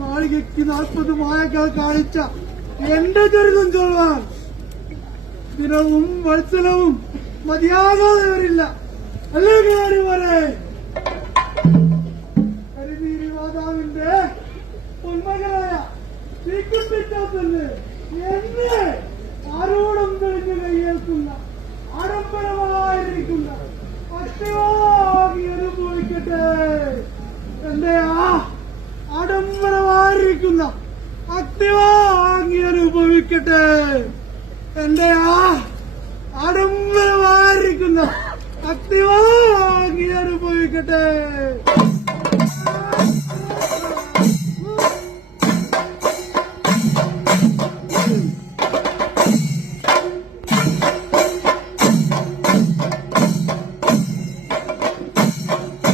നാഴികയ്ക്ക് 40 മായകൾ കാണിച്ച എന്റെ ദുരിതം ചൊല്ലാൻ ദിനവും വത്സരവും മതിയാകാതെ വരില്ല. അല്ലേ കാണിമാരെ? കരിമീരി മാതാവിന്റെ പൊന്മകളായ തീക്കുട്ടിച്ചാത്തല്ലേ എന്നെ ആരോടും തെളിഞ്ഞ് കയ്യേൽക്കുന്ന ആഡംബരമായിരിക്കുന്ന പച്ചവാകി അനുഭവിക്കട്ടെ. എന്റെ ആഡംബരമായിരിക്കുന്ന അത്യവാങ്ങി അനുഭവിക്കട്ടെ. എന്റെ ആഡംബരമായിരിക്കുന്ന അത്യവാങ്ങി അനുഭവിക്കട്ടെ.